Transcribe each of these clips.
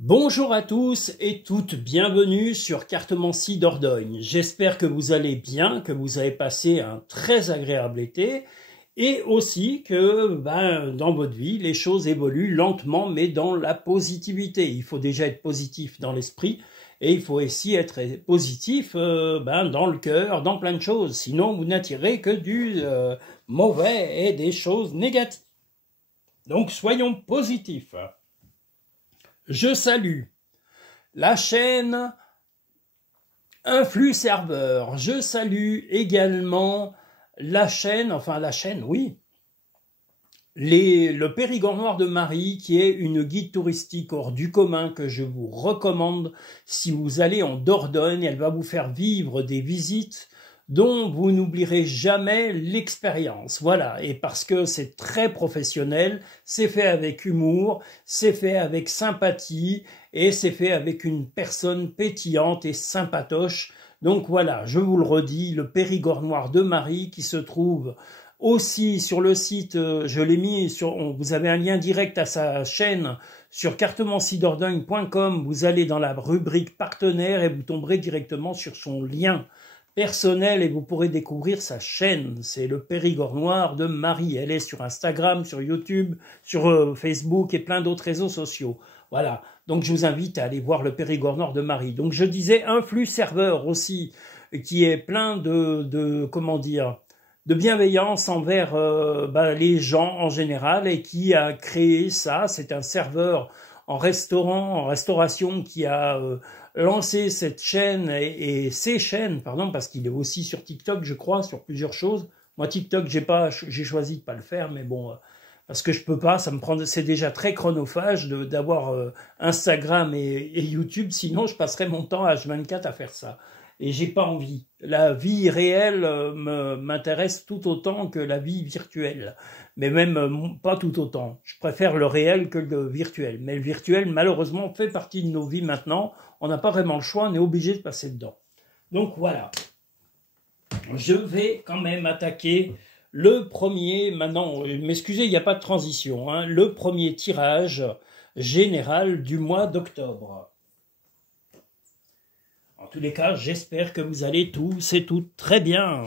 Bonjour à tous et toutes, bienvenue sur Cartomancie Dordogne. J'espère que vous allez bien, que vous avez passé un très agréable été et aussi que dans votre vie, les choses évoluent lentement mais dans la positivité. Il faut déjà être positif dans l'esprit et il faut aussi être positif dans le cœur, dans plein de choses. Sinon, vous n'attirez que du mauvais et des choses négatives. Donc, soyons positifs. Je salue la chaîne Influx Serveur. Je salue également la chaîne, oui, le Périgord Noir de Marie, qui est une guide touristique hors du commun que je vous recommande si vous allez en Dordogne. Elle va vous faire vivre des visites dont vous n'oublierez jamais l'expérience. Voilà, et parce que c'est très professionnel, c'est fait avec humour, c'est fait avec sympathie, et c'est fait avec une personne pétillante et sympatoche. Donc voilà, je vous le redis, le Périgord Noir de Marie qui se trouve aussi sur le site, je l'ai mis, vous avez un lien direct à sa chaîne sur cartomanciedordogne.com, vous allez dans la rubrique partenaire et vous tomberez directement sur son lien personnel et vous pourrez découvrir sa chaîne. C'est le Périgord Noir de Marie. Elle est sur Instagram, sur YouTube, sur Facebook et plein d'autres réseaux sociaux. Voilà. Donc je vous invite à aller voir le Périgord Noir de Marie. Donc je disais Influx Serveur aussi, qui est plein de bienveillance envers les gens en général et qui a créé ça. C'est un serveur en restauration qui a lancé cette chaîne et ces chaînes, pardon, parce qu'il est aussi sur TikTok, je crois, sur plusieurs choses. Moi, TikTok, j'ai choisi de pas le faire, mais bon, parce que je peux pas, c'est déjà très chronophage d'avoir Instagram et YouTube, sinon je passerais mon temps à H24 à faire ça. Et j'ai pas envie. La vie réelle m'intéresse tout autant que la vie virtuelle. Mais même pas tout autant. Je préfère le réel que le virtuel. Mais le virtuel, malheureusement, fait partie de nos vies maintenant. On n'a pas vraiment le choix, on est obligé de passer dedans. Donc voilà. Je vais quand même attaquer le premier, maintenant, m'excusez, il n'y a pas de transition, hein, le premier tirage général du mois d'octobre. En tous les cas, j'espère que vous allez tous et toutes très bien.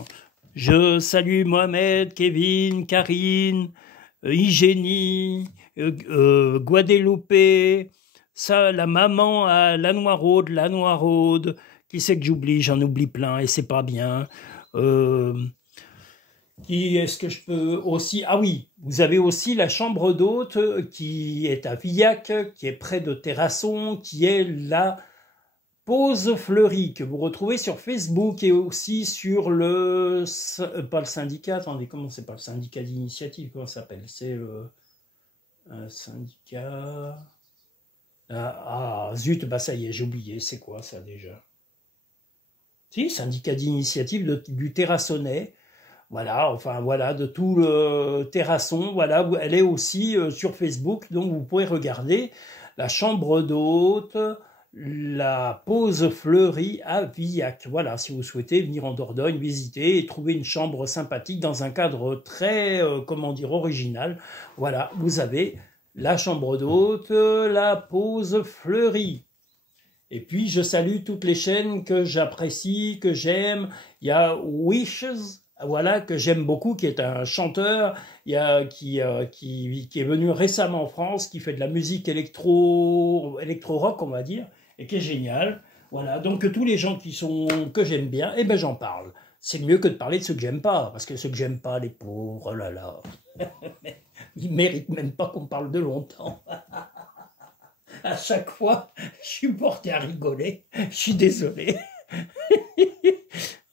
Je salue Mohamed, Kevin, Karine, Hygiénie, Guadeloupe, ça, la maman à la Noiraude, qui c'est que j'oublie, j'en oublie plein et c'est pas bien. Qui est-ce que je peux aussi... Ah oui, vous avez aussi la chambre d'hôte qui est à Villac, qui est près de Terrasson, qui est la Pause Fleurie, que vous retrouvez sur Facebook et aussi sur pas le syndicat, attendez, comment c'est pas le syndicat d'initiative, comment ça s'appelle? C'est le syndicat... zut, bah ça y est, j'ai oublié, c'est quoi ça déjà? Si, syndicat d'initiative du Terrassonnais. Voilà, enfin voilà, de tout le Terrasson, voilà, elle est aussi sur Facebook, donc vous pouvez regarder la chambre d'hôte, la Pause Fleurie à Villac. Voilà, si vous souhaitez venir en Dordogne, visiter et trouver une chambre sympathique dans un cadre très, original. Voilà, vous avez la chambre d'hôte, la Pause Fleurie. Et puis, je salue toutes les chaînes que j'apprécie, que j'aime. Il y a Wishes, voilà, que j'aime beaucoup, qui est un chanteur qui est venu récemment en France, qui fait de la musique électro-rock, on va dire, et qui est génial. Voilà, donc tous les gens que j'aime bien, eh ben j'en parle. C'est mieux que de parler de ceux que j'aime pas, parce que ceux que j'aime pas, les pauvres, oh là là, ils méritent même pas qu'on parle de longtemps. À chaque fois, je suis porté à rigoler. Je suis désolé.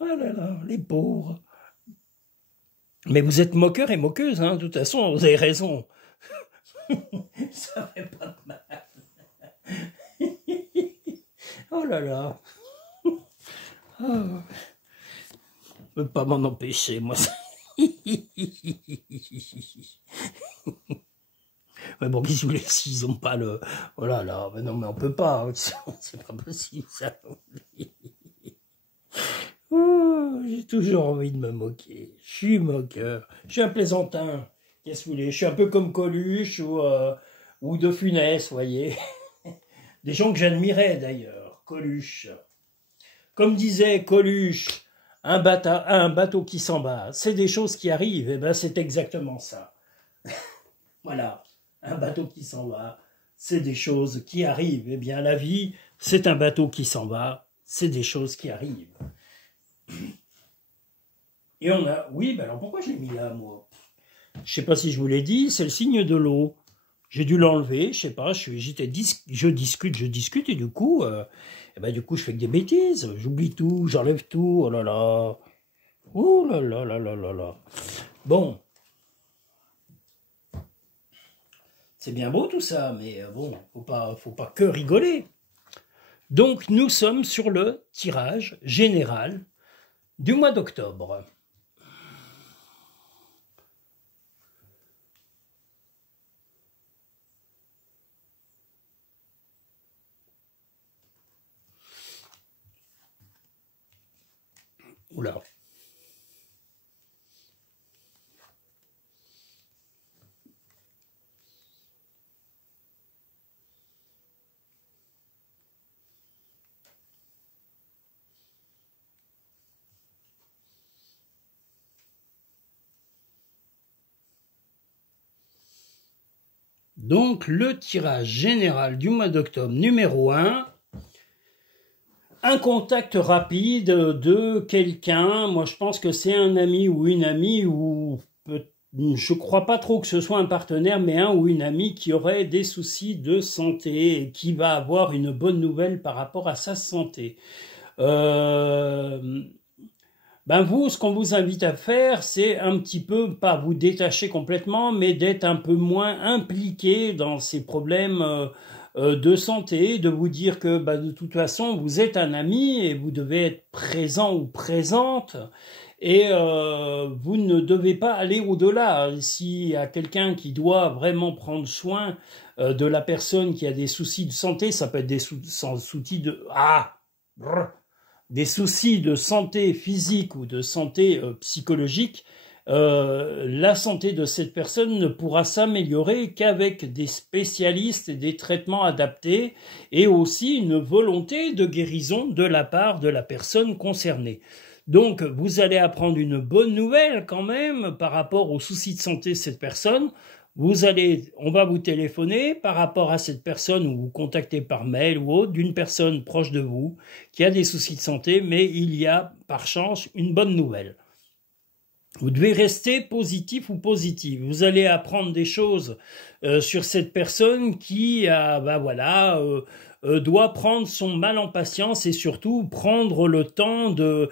Oh là là, les pauvres. Mais vous êtes moqueurs et moqueuses, hein. De toute façon, vous avez raison. Ça fait pas de mal. Oh là là. Oh. Je peux pas m'en empêcher, moi. Mais bon, qu'est-ce que vous voulez, s'ils n'ont pas le... Oh là là, mais non, mais on peut pas, c'est pas possible, ça. Oh, j'ai toujours envie de me moquer. Je suis moqueur. Je suis un plaisantin. Qu'est-ce que vous voulez? Je suis un peu comme Coluche ou De Funès, vous voyez. des gens que j'admirais d'ailleurs, Coluche. Comme disait Coluche, un bateau qui s'en va, c'est des choses qui arrivent, et ben c'est exactement ça. Voilà, un bateau qui s'en va, c'est des choses qui arrivent. Eh bien la vie, c'est un bateau qui s'en va, c'est des choses qui arrivent. Et on a, oui, ben alors pourquoi je l'ai mis là, moi? Je sais pas si je vous l'ai dit, c'est le signe de l'eau. J'ai dû l'enlever, je sais pas, je discute, et du coup, je fais que des bêtises. J'oublie tout, j'enlève tout, oh là là. Oh là là là là là là. Bon, c'est bien beau tout ça, mais bon, faut pas que rigoler. Donc, nous sommes sur le tirage général du mois d'octobre. Oula. Donc, le tirage général du mois d'octobre numéro 1, un contact rapide de quelqu'un. Moi, je pense que c'est un ami ou une amie, ou je crois pas trop que ce soit un partenaire, mais un ou une amie qui aurait des soucis de santé et qui va avoir une bonne nouvelle par rapport à sa santé. Ben vous, ce qu'on vous invite à faire, c'est un petit peu, pas vous détacher complètement, mais d'être un peu moins impliqué dans ces problèmes de santé, de vous dire que de toute façon, vous êtes un ami et vous devez être présent ou présente, et vous ne devez pas aller au-delà. S'il y a quelqu'un qui doit vraiment prendre soin de la personne qui a des soucis de santé, ça peut être des soucis de... des soucis de santé physique ou de santé psychologique, la santé de cette personne ne pourra s'améliorer qu'avec des spécialistes et des traitements adaptés, et aussi une volonté de guérison de la part de la personne concernée. Donc, vous allez apprendre une bonne nouvelle quand même par rapport aux soucis de santé de cette personne. On va vous téléphoner par rapport à cette personne, ou vous contacter par mail ou autre, d'une personne proche de vous qui a des soucis de santé, mais il y a par chance une bonne nouvelle. Vous devez rester positif ou positive. Vous allez apprendre des choses sur cette personne qui doit prendre son mal en patience, et surtout prendre le temps de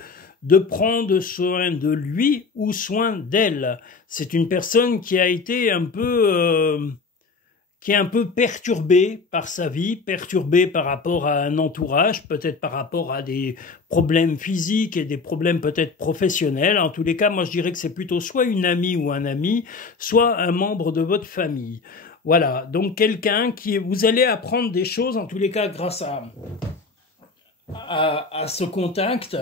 prendre soin de lui ou soin d'elle. C'est une personne qui a été qui est un peu perturbée par sa vie, perturbée par rapport à un entourage, peut-être par rapport à des problèmes physiques et des problèmes peut-être professionnels. En tous les cas, moi je dirais que c'est plutôt soit une amie ou un ami, soit un membre de votre famille. Voilà, donc quelqu'un vous allez apprendre des choses, en tous les cas grâce à ce contact,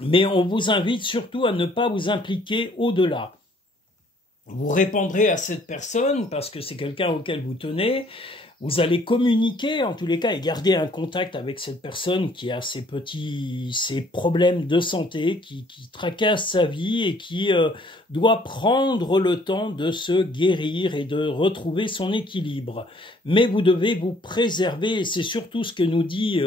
mais on vous invite surtout à ne pas vous impliquer au-delà. Vous répondrez à cette personne parce que c'est quelqu'un auquel vous tenez. Vous allez communiquer en tous les cas et garder un contact avec cette personne qui a ses problèmes de santé, qui tracasse sa vie et qui doit prendre le temps de se guérir et de retrouver son équilibre. Mais vous devez vous préserver, et c'est surtout ce que nous dit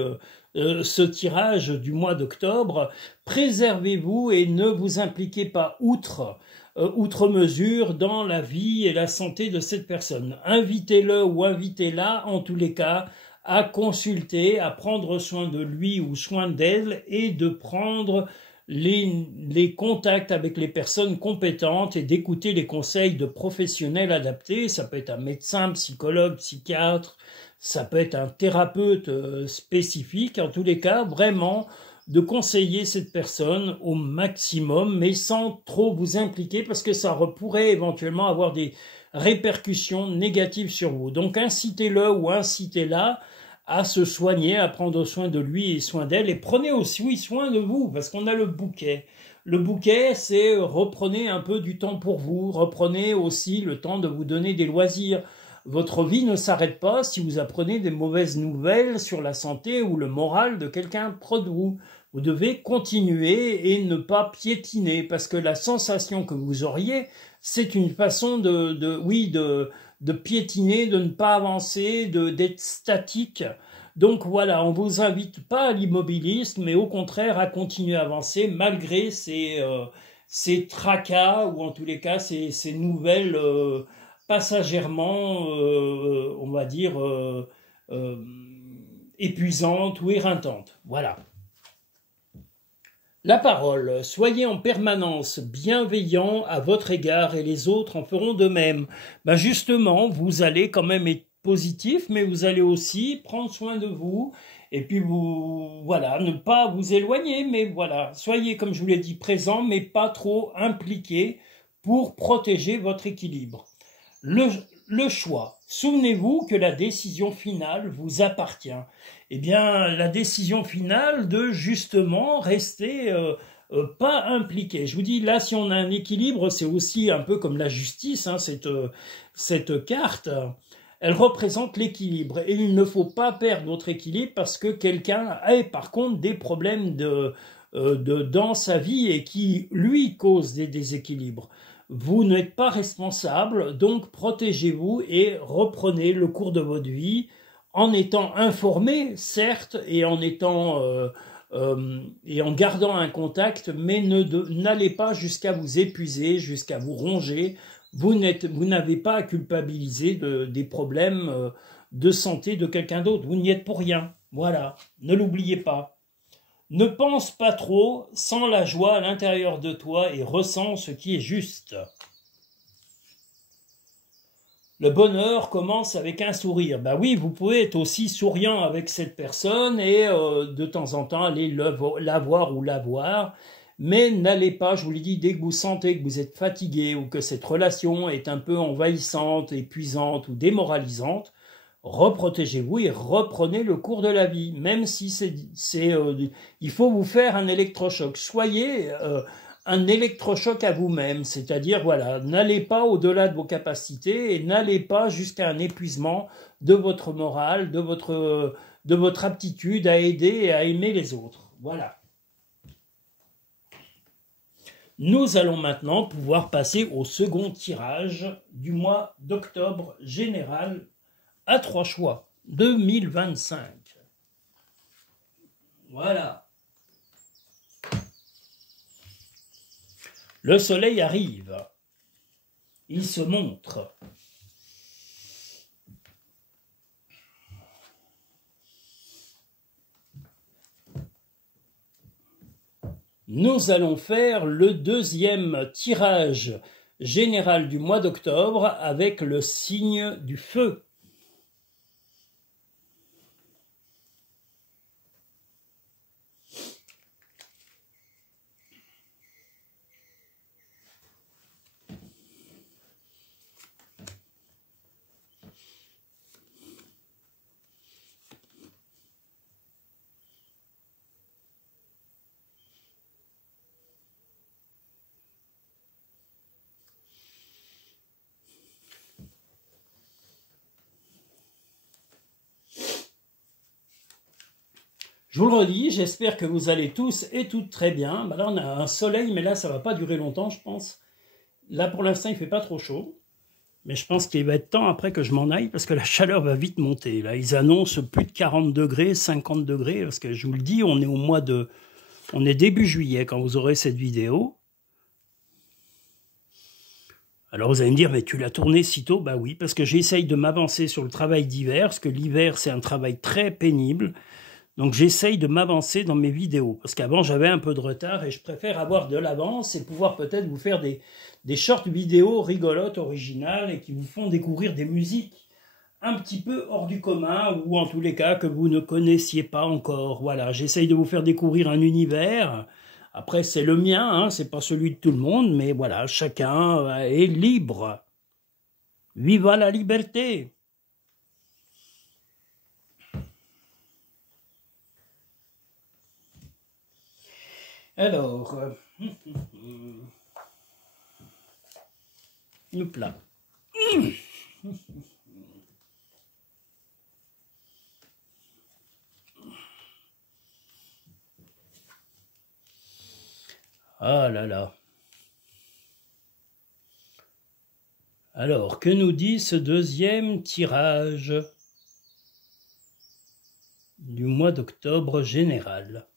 ce tirage du mois d'octobre. Préservez-vous et ne vous impliquez pas outre mesure dans la vie et la santé de cette personne. Invitez-le ou invitez-la, en tous les cas, à consulter, à prendre soin de lui ou soin d'elle, et de prendre les contacts avec les personnes compétentes et d'écouter les conseils de professionnels adaptés. Ça peut être un médecin, psychologue, psychiatre, ça peut être un thérapeute spécifique. En tous les cas, vraiment, de conseiller cette personne au maximum, mais sans trop vous impliquer, parce que ça pourrait éventuellement avoir des répercussions négatives sur vous. Donc incitez-le ou incitez-la à se soigner, à prendre soin de lui et soin d'elle, et prenez aussi soin de vous, parce qu'on a le bouquet. Le bouquet, c'est reprenez un peu du temps pour vous, reprenez aussi le temps de vous donner des loisirs. votre vie ne s'arrête pas si vous apprenez des mauvaises nouvelles sur la santé ou le moral de quelqu'un près de vous. Vous devez continuer et ne pas piétiner, parce que la sensation que vous auriez, c'est une façon de piétiner, de ne pas avancer, d'être statique. Donc voilà, on ne vous invite pas à l'immobilisme, mais au contraire à continuer à avancer malgré ces tracas, ou en tous les cas ces nouvelles passagèrement, on va dire, épuisantes ou éreintantes. Voilà. La parole. Soyez en permanence bienveillant à votre égard et les autres en feront de même. Ben justement, vous allez quand même être positif, mais vous allez aussi prendre soin de vous et puis voilà, ne pas vous éloigner, mais voilà, soyez, comme je vous l'ai dit, présent, mais pas trop impliqué pour protéger votre équilibre. Le choix. Souvenez-vous que la décision finale vous appartient. Eh bien, la décision finale de justement rester pas impliqué. Je vous dis, là, si on a un équilibre, c'est aussi un peu comme la justice, hein, cette carte. Elle représente l'équilibre. Et il ne faut pas perdre notre équilibre parce que quelqu'un a, par contre, des problèmes dans sa vie et qui, lui, cause des déséquilibres. Vous n'êtes pas responsable, donc protégez-vous et reprenez le cours de votre vie en étant informé, certes, et en gardant un contact, mais n'allez pas jusqu'à vous épuiser, jusqu'à vous ronger. Vous n'avez pas à culpabiliser des problèmes de santé de quelqu'un d'autre. Vous n'y êtes pour rien. Voilà, ne l'oubliez pas. Ne pense pas trop, sens la joie à l'intérieur de toi et ressens ce qui est juste. Le bonheur commence avec un sourire. Ben oui, vous pouvez être aussi souriant avec cette personne et de temps en temps aller la voir ou la voir, mais n'allez pas, je vous l'ai dit, dès que vous sentez que vous êtes fatigué ou que cette relation est un peu envahissante, épuisante ou démoralisante, reprotégez-vous et reprenez le cours de la vie, même si il faut vous faire un électrochoc. Soyez un électrochoc à vous-même, c'est-à-dire, voilà, n'allez pas au-delà de vos capacités et n'allez pas jusqu'à un épuisement de votre morale, de votre aptitude à aider et à aimer les autres. Voilà. Nous allons maintenant pouvoir passer au second tirage du mois d'octobre général à 3 choix, 2025. Voilà. Le soleil arrive. Il se montre. Nous allons faire le deuxième tirage général du mois d'octobre avec le signe du feu. Je vous le redis, j'espère que vous allez tous et toutes très bien. Là, on a un soleil, mais là, ça ne va pas durer longtemps, je pense. Là, pour l'instant, il ne fait pas trop chaud. Mais je pense qu'il va être temps après que je m'en aille, parce que la chaleur va vite monter. Là, ils annoncent plus de 40 degrés, 50 degrés, parce que je vous le dis, on est début juillet quand vous aurez cette vidéo. Alors vous allez me dire, mais tu l'as tourné si tôt? Bah oui, parce que j'essaye de m'avancer sur le travail d'hiver, parce que l'hiver, c'est un travail très pénible. Donc j'essaye de m'avancer dans mes vidéos, parce qu'avant j'avais un peu de retard et je préfère avoir de l'avance et pouvoir peut-être vous faire des shorts vidéos rigolotes, originales et qui vous font découvrir des musiques un petit peu hors du commun ou en tous les cas que vous ne connaissiez pas encore. Voilà, j'essaye de vous faire découvrir un univers. Après c'est le mien, hein, c'est pas celui de tout le monde, mais voilà, chacun est libre. Viva la liberté! Alors, hop là. Ah là là. Alors, que nous dit ce deuxième tirage du mois d'octobre général?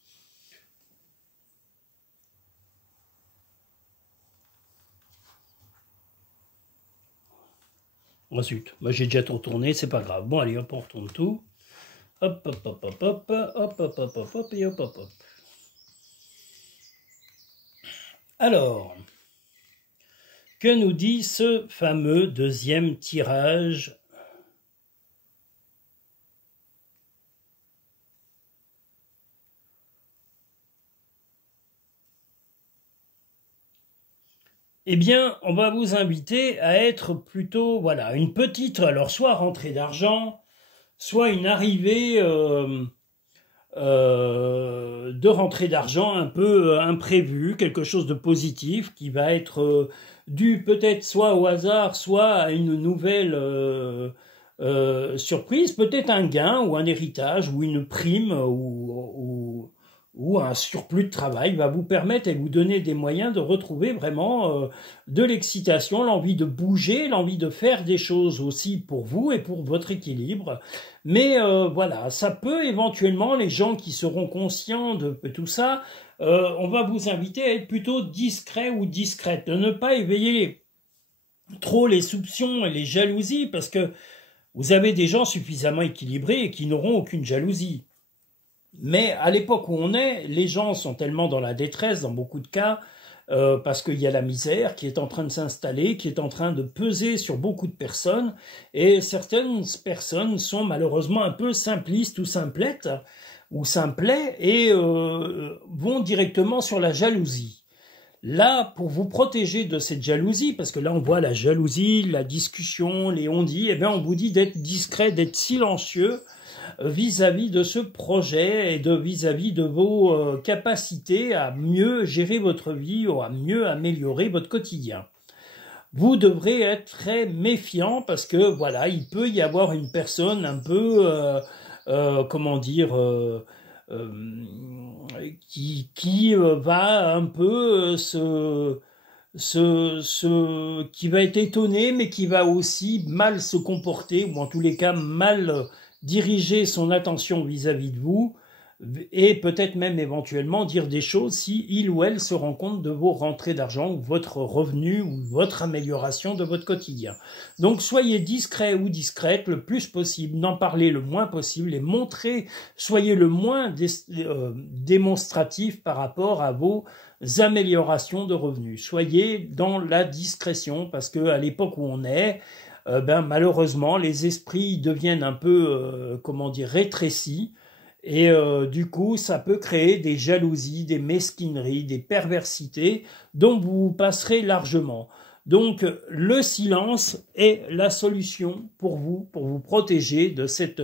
Ensuite, moi j'ai déjà tout retourné, c'est pas grave. Bon allez, hop, on retourne tout. Hop, hop, hop, hop, hop, hop, hop, hop, hop, hop, et hop, hop, hop. Alors, que nous dit ce fameux deuxième tirage? Eh bien, on va vous inviter à être plutôt, voilà, une petite, alors soit rentrée d'argent, soit une arrivée de rentrée d'argent un peu imprévue, quelque chose de positif qui va être dû peut-être soit au hasard, soit à une nouvelle surprise, peut-être un gain ou un héritage ou une prime ou un surplus de travail va vous permettre et vous donner des moyens de retrouver vraiment de l'excitation, l'envie de bouger, l'envie de faire des choses aussi pour vous et pour votre équilibre. Mais voilà, ça peut éventuellement, les gens qui seront conscients de tout ça, on va vous inviter à être plutôt discret ou discrète, de ne pas éveiller trop les soupçons et les jalousies, parce que vous avez des gens suffisamment équilibrés et qui n'auront aucune jalousie. Mais à l'époque où on est, les gens sont tellement dans la détresse, dans beaucoup de cas, parce qu'il y a la misère qui est en train de s'installer, qui est en train de peser sur beaucoup de personnes, et certaines personnes sont malheureusement un peu simplistes ou simplettes, ou simplets, et vont directement sur la jalousie. Là, pour vous protéger de cette jalousie, parce que là on voit la jalousie, la discussion, les on-dit, eh bien on vous dit d'être discret, d'être silencieux, vis-à-vis de ce projet et vis-à-vis de vos capacités à mieux gérer votre vie ou à mieux améliorer votre quotidien. Vous devrez être très méfiant parce que voilà, il peut y avoir une personne un peu, comment dire, qui va un peu qui va être étonné, mais qui va aussi mal se comporter, ou en tous les cas mal diriger son attention vis-à-vis de vous, et peut-être même éventuellement dire des choses si il ou elle se rend compte de vos rentrées d'argent, ou votre revenu, ou votre amélioration de votre quotidien. Donc soyez discret ou discrète le plus possible, n'en parlez le moins possible, et montrez, soyez le moins démonstratif par rapport à vos améliorations de revenus. Soyez dans la discrétion, parce que à l'époque où on est, malheureusement, les esprits deviennent un peu, comment dire, rétrécis, et du coup, ça peut créer des jalousies, des mesquineries, des perversités, dont vous passerez largement. Donc, le silence est la solution pour vous protéger de cette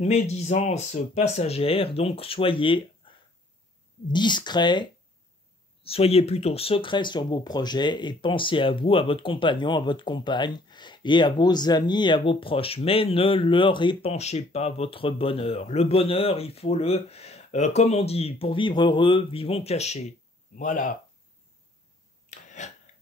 médisance passagère. Donc, soyez discret, soyez plutôt secret sur vos projets et pensez à vous, à votre compagnon, à votre compagne et à vos amis et à vos proches. Mais ne leur épanchez pas votre bonheur. Le bonheur, il faut comme on dit, pour vivre heureux, vivons cachés. Voilà.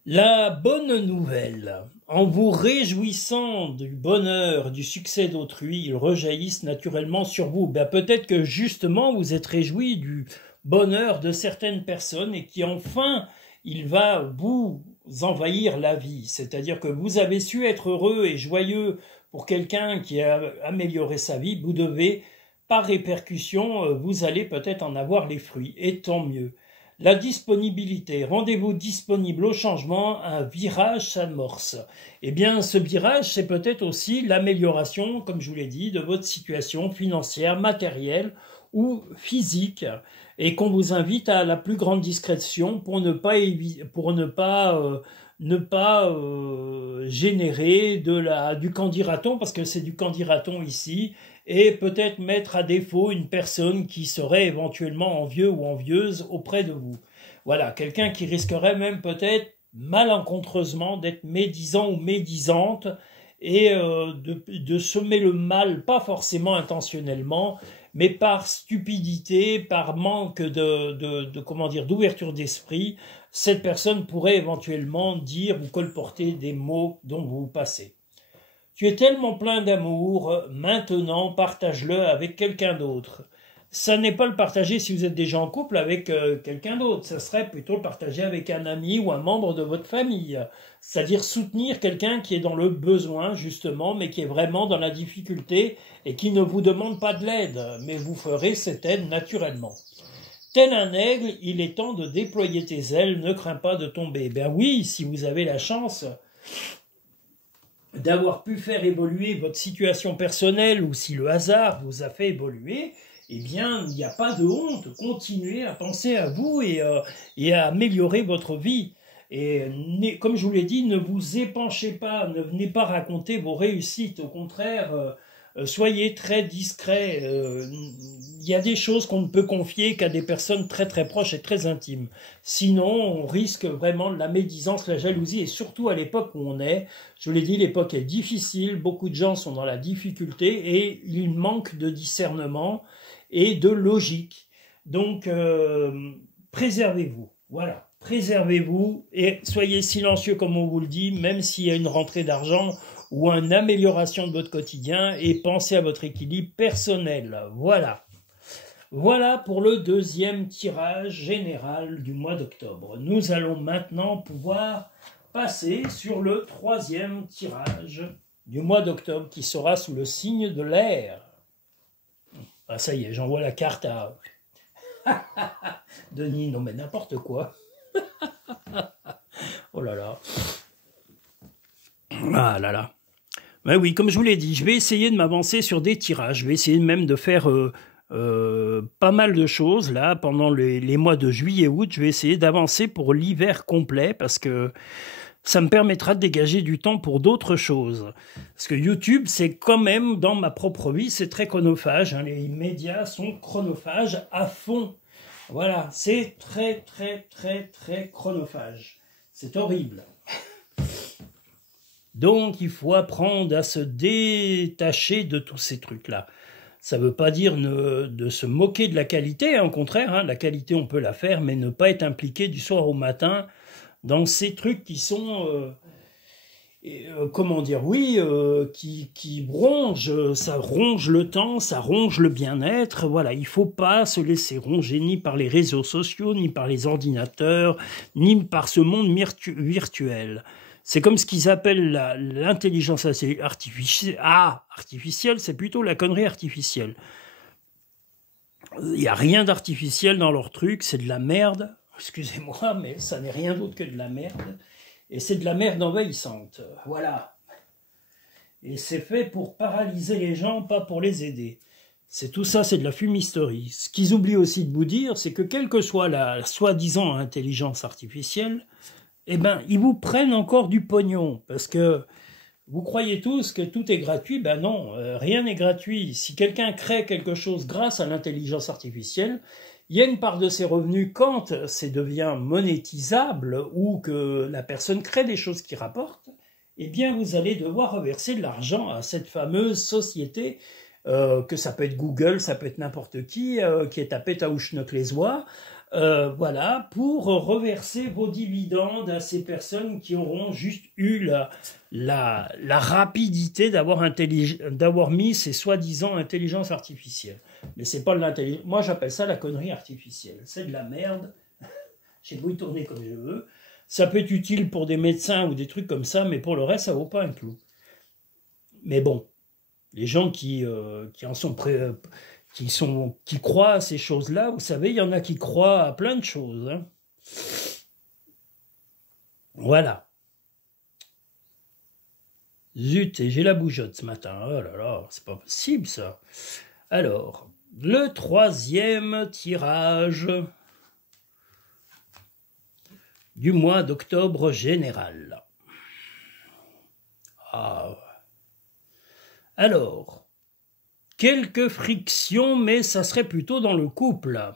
La bonne nouvelle, en vous réjouissant du bonheur, du succès d'autrui, ils rejaillissent naturellement sur vous. Peut-être que justement vous êtes réjouis du bonheur de certaines personnes et qui enfin, il va vous envahir la vie. C'est-à-dire que vous avez su être heureux et joyeux pour quelqu'un qui a amélioré sa vie, vous devez, par répercussion, vous allez peut-être en avoir les fruits, et tant mieux. La disponibilité, rendez-vous disponible au changement, un virage s'amorce. Eh bien, ce virage, c'est peut-être aussi l'amélioration, comme je vous l'ai dit, de votre situation financière, matérielle ou physique, et qu'on vous invite à la plus grande discrétion pour ne pas générer du candidaton, parce que c'est du candidaton ici, et peut-être mettre à défaut une personne qui serait éventuellement envieux ou envieuse auprès de vous. Voilà, quelqu'un qui risquerait même peut-être malencontreusement d'être médisant ou médisante et de semer le mal, pas forcément intentionnellement, mais par stupidité, par manque comment dire, d'ouverture d'esprit, cette personne pourrait éventuellement dire ou colporter des mots dont vous vous passez. Tu es tellement plein d'amour, maintenant partage-le avec quelqu'un d'autre. Ça n'est pas le partager si vous êtes déjà en couple avec quelqu'un d'autre, ça serait plutôt le partager avec un ami ou un membre de votre famille. C'est-à-dire soutenir quelqu'un qui est dans le besoin, justement, mais qui est vraiment dans la difficulté et qui ne vous demande pas de l'aide, mais vous ferez cette aide naturellement. Tel un aigle, il est temps de déployer tes ailes, ne crains pas de tomber. Ben oui, si vous avez la chance d'avoir pu faire évoluer votre situation personnelle ou si le hasard vous a fait évoluer, eh bien, il n'y a pas de honte. Continuez à penser à vous et à améliorer votre vie. Et comme je vous l'ai dit, ne vous épanchez pas, ne venez pas raconter vos réussites. Au contraire, soyez très discret. Il y a des choses qu'on ne peut confier qu'à des personnes très très proches et très intimes. Sinon, on risque vraiment la médisance, la jalousie, et surtout à l'époque où on est. Je vous l'ai dit, l'époque est difficile, beaucoup de gens sont dans la difficulté et il manque de discernement et de logique. Donc, préservez-vous. Voilà, préservez-vous et soyez silencieux comme on vous le dit, même s'il y a une rentrée d'argent ou une amélioration de votre quotidien, et pensez à votre équilibre personnel. Voilà. Voilà pour le deuxième tirage général du mois d'octobre. Nous allons maintenant pouvoir passer sur le troisième tirage du mois d'octobre qui sera sous le signe de l'air. Ah ça y est, j'envoie la carte à Denis, non mais n'importe quoi. Oh là là. Ah là là. Ben oui, comme je vous l'ai dit, je vais essayer de m'avancer sur des tirages. Je vais essayer même de faire pas mal de choses là pendant les mois de juillet-août. Je vais essayer d'avancer pour l'hiver complet parce que ça me permettra de dégager du temps pour d'autres choses. Parce que YouTube, c'est quand même, dans ma propre vie, c'est très chronophage. Hein. Les médias sont chronophages à fond. Voilà, c'est très, très, très, très chronophage. C'est horrible. Donc, il faut apprendre à se détacher de tous ces trucs-là. Ça ne veut pas dire de se moquer de la qualité, hein, au contraire, hein, la qualité, on peut la faire, mais ne pas être impliqué du soir au matin dans ces trucs qui sont, comment dire, oui, qui rongent, ça ronge le temps, ça ronge le bien-être, voilà, il ne faut pas se laisser ronger ni par les réseaux sociaux, ni par les ordinateurs, ni par ce monde virtuel. C'est comme ce qu'ils appellent l'intelligence artificielle. Ah, artificielle, c'est plutôt la connerie artificielle. Il n'y a rien d'artificiel dans leur truc, c'est de la merde. Excusez-moi, mais ça n'est rien d'autre que de la merde. Et c'est de la merde envahissante. Voilà. Et c'est fait pour paralyser les gens, pas pour les aider. C'est tout ça, c'est de la fumisterie. Ce qu'ils oublient aussi de vous dire, c'est que quelle que soit la soi-disant intelligence artificielle, eh ben, ils vous prennent encore du pognon. Parce que vous croyez tous que tout est gratuit. Ben non, rien n'est gratuit. Si quelqu'un crée quelque chose grâce à l'intelligence artificielle, il y a une part de ses revenus quand ça devient monétisable ou que la personne crée des choses qui rapportent, eh bien vous allez devoir reverser de l'argent à cette fameuse société, que ça peut être Google, ça peut être n'importe qui est à Pétaouchnok les oies, voilà, pour reverser vos dividendes à ces personnes qui auront juste eu la rapidité d'avoir mis ces soi-disant intelligences artificielles. Mais c'est pas de l'intelligence. Moi, j'appelle ça la connerie artificielle. C'est de la merde. J'ai beau y tourner comme je veux. Ça peut être utile pour des médecins ou des trucs comme ça, mais pour le reste, ça vaut pas un clou. Mais bon, les gens qui en sont qui croient à ces choses-là, vous savez, il y en a qui croient à plein de choses. Hein. Voilà. Zut, et j'ai la bougeotte ce matin. Oh là là, c'est pas possible ça. Alors, le troisième tirage du mois d'octobre général. Ah. Alors, quelques frictions, mais ça serait plutôt dans le couple.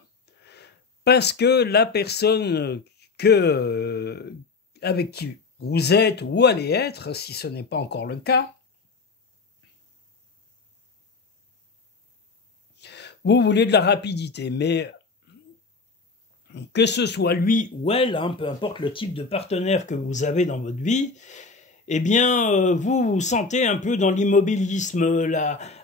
Parce que la personne avec qui vous êtes ou allez être, si ce n'est pas encore le cas, Vous voulez de la rapidité, mais que ce soit lui ou elle, hein, peu importe le type de partenaire que vous avez dans votre vie, eh bien, vous vous sentez un peu dans l'immobilisme,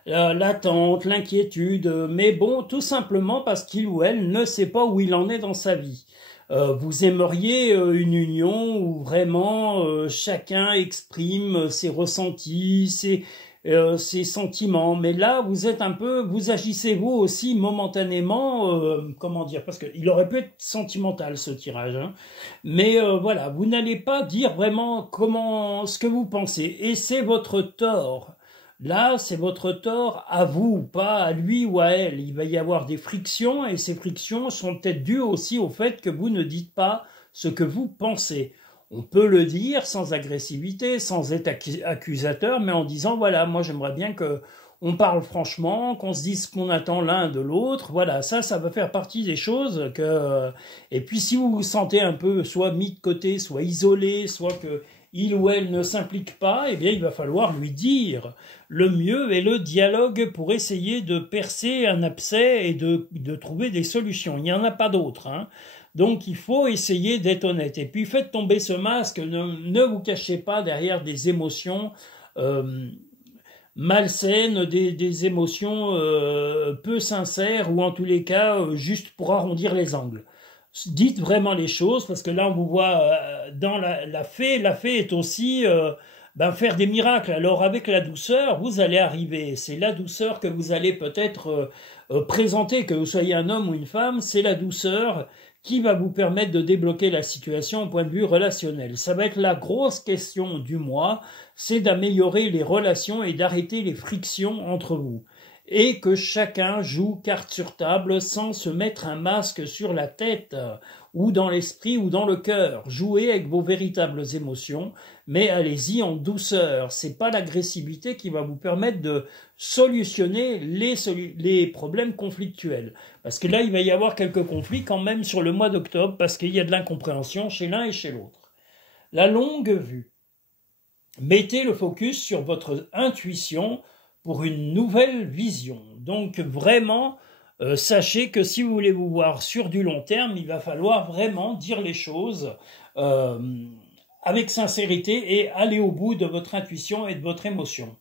l'attente, l'inquiétude, mais bon, tout simplement parce qu'il ou elle ne sait pas où il en est dans sa vie. Vous aimeriez une union où vraiment chacun exprime ses ressentis, ses sentiments, mais là vous êtes un peu, vous agissez vous aussi momentanément, comment dire, parce qu'il aurait pu être sentimental ce tirage, hein, mais voilà, vous n'allez pas dire vraiment ce que vous pensez, et c'est votre tort. Là, c'est votre tort à vous, pas à lui ou à elle. Il va y avoir des frictions et ces frictions sont peut-être dues aussi au fait que vous ne dites pas ce que vous pensez. On peut le dire sans agressivité, sans être accusateur, mais en disant voilà, moi j'aimerais bien que on parle franchement, qu'on se dise ce qu'on attend l'un de l'autre. Voilà, ça va faire partie des choses que. Et puis si vous vous sentez un peu soit mis de côté, soit isolé, soit que il ou elle ne s'implique pas, eh bien il va falloir lui dire. Le mieux est le dialogue pour essayer de percer un abcès et de trouver des solutions. Il n'y en a pas d'autres, hein. Donc il faut essayer d'être honnête. Et puis faites tomber ce masque, ne vous cachez pas derrière des émotions malsaines, des émotions peu sincères ou en tous les cas juste pour arrondir les angles. Dites vraiment les choses parce que là on vous voit dans la fée. La fée est aussi faire des miracles. Alors avec la douceur, vous allez arriver. C'est la douceur que vous allez peut-être présenter, que vous soyez un homme ou une femme. C'est la douceur qui va vous permettre de débloquer la situation au point de vue relationnel. Ça va être la grosse question du mois, c'est d'améliorer les relations et d'arrêter les frictions entre vous. Et que chacun joue carte sur table sans se mettre un masque sur la tête ou dans l'esprit ou dans le cœur. Jouez avec vos véritables émotions, mais allez-y en douceur. C'est pas l'agressivité qui va vous permettre de solutionner les problèmes conflictuels. Parce que là, il va y avoir quelques conflits quand même sur le mois d'octobre parce qu'il y a de l'incompréhension chez l'un et chez l'autre. La longue vue. Mettez le focus sur votre intuition pour une nouvelle vision. Donc vraiment, sachez que si vous voulez vous voir sur du long terme, il va falloir vraiment dire les choses avec sincérité et aller au bout de votre intuition et de votre émotion.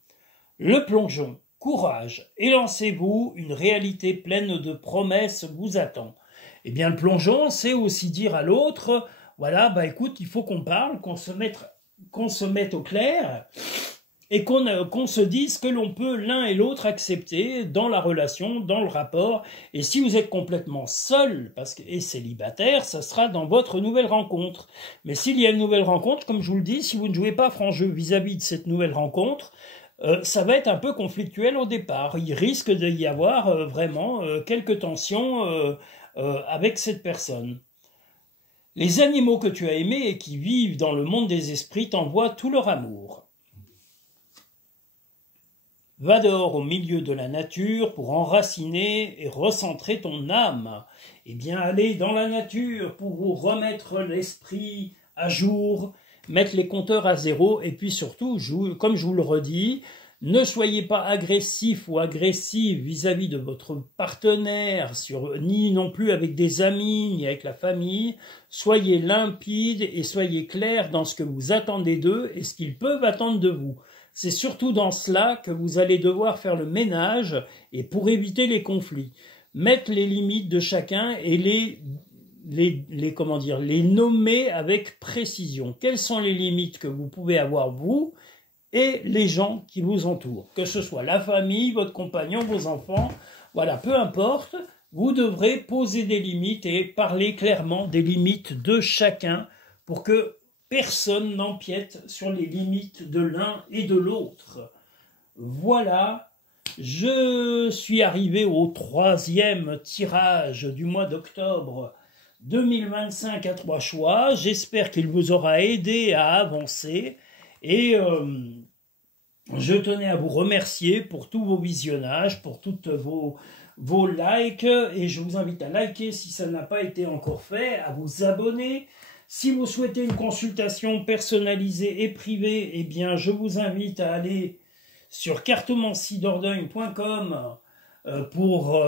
Le plongeon, courage, élancez-vous, une réalité pleine de promesses vous attend. Eh bien le plongeon, c'est aussi dire à l'autre, voilà, écoute, il faut qu'on parle, qu'on se mette au clair, et qu'on se dise que l'on peut l'un et l'autre accepter dans la relation, dans le rapport. Et si vous êtes complètement seul et célibataire, ça sera dans votre nouvelle rencontre. Mais s'il y a une nouvelle rencontre, comme je vous le dis, si vous ne jouez pas franc jeu vis-à-vis de cette nouvelle rencontre, ça va être un peu conflictuel au départ. Il risque d'y avoir vraiment quelques tensions avec cette personne. Les animaux que tu as aimés et qui vivent dans le monde des esprits t'envoient tout leur amour. Va dehors au milieu de la nature pour enraciner et recentrer ton âme. Eh bien, allez dans la nature pour vous remettre l'esprit à jour, mettre les compteurs à zéro, et puis surtout, comme je vous le redis, ne soyez pas agressif ou agressive vis-à-vis de votre partenaire, ni non plus avec des amis, ni avec la famille. Soyez limpide et soyez clair dans ce que vous attendez d'eux et ce qu'ils peuvent attendre de vous. C'est surtout dans cela que vous allez devoir faire le ménage et pour éviter les conflits. Mettre les limites de chacun et les nommer avec précision. Quelles sont les limites que vous pouvez avoir vous et les gens qui vous entourent? Que ce soit la famille, votre compagnon, vos enfants, voilà, peu importe, vous devrez poser des limites et parler clairement des limites de chacun pour que personne n'empiète sur les limites de l'un et de l'autre. Voilà, je suis arrivé au 3e tirage du mois d'octobre 2025 à 3 choix. J'espère qu'il vous aura aidé à avancer et je tenais à vous remercier pour tous vos visionnages, pour toutes vos likes et je vous invite à liker si ça n'a pas été encore fait, à vous abonner. Si vous souhaitez une consultation personnalisée et privée, eh bien, je vous invite à aller sur cartomanciedordogne.com pour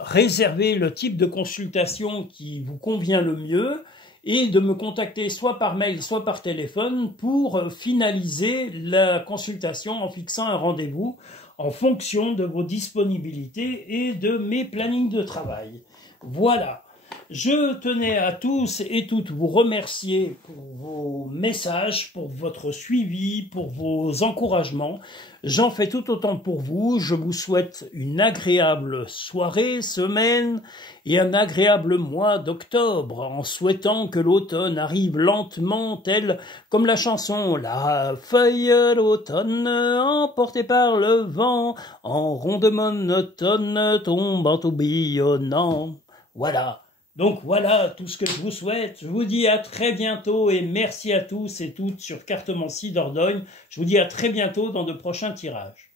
réserver le type de consultation qui vous convient le mieux et de me contacter soit par mail, soit par téléphone pour finaliser la consultation en fixant un rendez-vous en fonction de vos disponibilités et de mes plannings de travail. Voilà. Je tenais à tous et toutes vous remercier pour vos messages, pour votre suivi, pour vos encouragements. J'en fais tout autant pour vous. Je vous souhaite une agréable soirée, semaine et un agréable mois d'octobre, en souhaitant que l'automne arrive lentement, tel comme la chanson « La feuille d'automne, emportée par le vent, en ronde monotone, tombant tourbillonnant. » Voilà. Donc voilà tout ce que je vous souhaite. Je vous dis à très bientôt et merci à tous et toutes sur Cartomancie Dordogne. Je vous dis à très bientôt dans de prochains tirages.